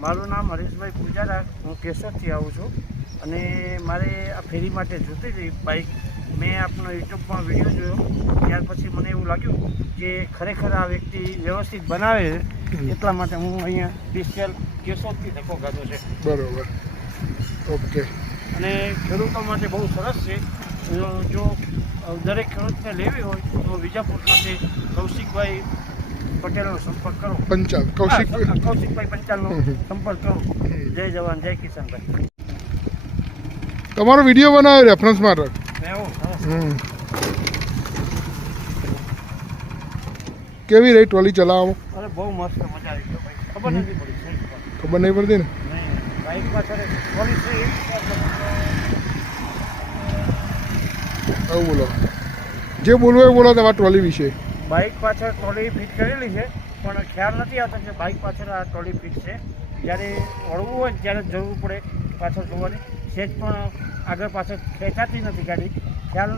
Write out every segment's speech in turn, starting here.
મારું નામ હરીશભાઈ પૂજારા, હું કેશોદથી આવું છું અને મારે આ ફેરી માટે જોતી હતી બાઇક. મેં આપનો યુટ્યુબમાં વિડીયો જોયો, ત્યાર પછી મને એવું લાગ્યું કે ખરેખર આ વ્યક્તિ વ્યવસ્થિત બનાવે છે, એટલા માટે હું અહીંયા સ્પેશિયલ કેશોદથી ધક્કો ખાધો છે. બરોબર, ઓકે. અને ખેડૂતો માટે બહુ સરસ છે. જો દરેક ખેડૂતને લેવી હોય તો વિજાપુર ખાતે કૌશિકભાઈ પટેલનો સંપર્ક કરો. પંચાલ કૌશિકભાઈ પંચાલનો સંપર્ક કરો. જય જવાન જય કિસાનભાઈ. તમારો વિડીયો બનાવ્યો રેફરન્સ માટે. કેવી રહી ટ્રોલી ચલાવવામાં? અરે બહુ મસ્ત, મજા આવી ગયો ભાઈ. ખબર નથી પડી. ખબર નહીં પડતી ને? બાઇક પાછળ ટ્રોલી છે. આવું બોલો, જે બોલવું એ બોલો તમારા ટ્રોલી વિશે. બાઇક પાછળ ટ્રોલી ફિટ કરેલી છે, પણ ખ્યાલ નથી આવતો કે બાઇક પાછળ આ ટ્રોલી ફિટ છે. જ્યારે વળવું હોય ત્યારે જરૂર પડે પાછળ જોવાની. સેજ પણ આગળ પાછળ ખેંચાતી નથી ગાડી. ખ્યાલ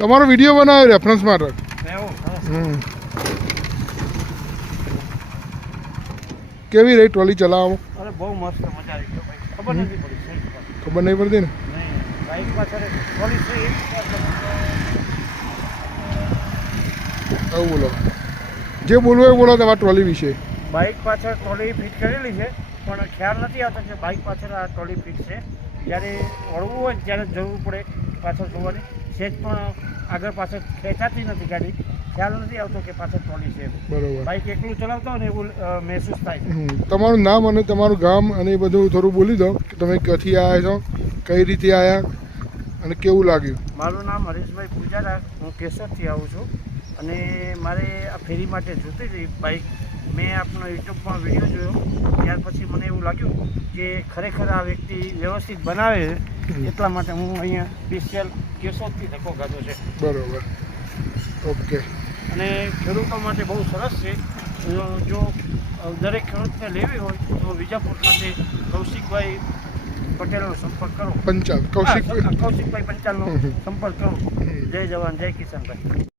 તમારો વિડીયો બનાવ્યો રેફરન્સ માટે. કેવી રહી ટ્રોલી ચલાવવામાં? અરે બહુ મસ્ત, મજા આવી ગયો ભાઈ. ખબર નથી પડી. ખબર નહીં પડતી ને? બાઇક પાછળ ટ્રોલી છે. આવું બોલો, જે બોલવું એ બોલો તમારા ટ્રોલી વિશે. બાઇક પાછળ ટ્રોલી ફિટ કરેલી છે, પણ ખ્યાલ નથી આવતો કે બાઇક પાછળ આ ટ્રોલી ફિટ છે. જ્યારે વળવું હોય ત્યારે જરૂર પડે પાછળ જોવાની. સેજ પણ આગળ પાછળ ખેંચાતી નથી ગાડી. ખ્યાલ નથી આવતો કે પાછળ ટ્રોલી છે. બરોબર. બાઇક એકલું ચલાવતો હોય ને એવું મહેસૂસ થાય છે. તમારું નામ અને તમારું ગામ અને એ બધું થોડું બોલી દો કે તમે ક્યાંથી આવ્યા છો, કઈ રીતે આવ્યા અને કેવું લાગ્યું? મારું નામ હરીશભાઈ પૂજારા, હું કેશોદથી આવું છું અને મારે આ ફેરી માટે જોતી હતી બાઇક. મેં આપનો યુટ્યુબમાં વિડીયો જોયો, ત્યાર પછી મને એવું લાગ્યું કે ખરેખર આ વ્યક્તિ વ્યવસ્થિત બનાવે છે, એટલા માટે હું અહીંયા સ્પેશિયલ કેશોદથી ધક્કો ખાધો છે. બરોબર, ઓકે. અને ખેડૂતો માટે બહુ સરસ છે. જો દરેક ખેડૂતને લેવી હોય તો વિજાપુર ખાતે કૌશિકભાઈ પટેલનો સંપર્ક કરો. પંચાલ કૌશિકભાઈ પંચાલનો સંપર્ક કરો. જય જવાન જય કિસાનભાઈ.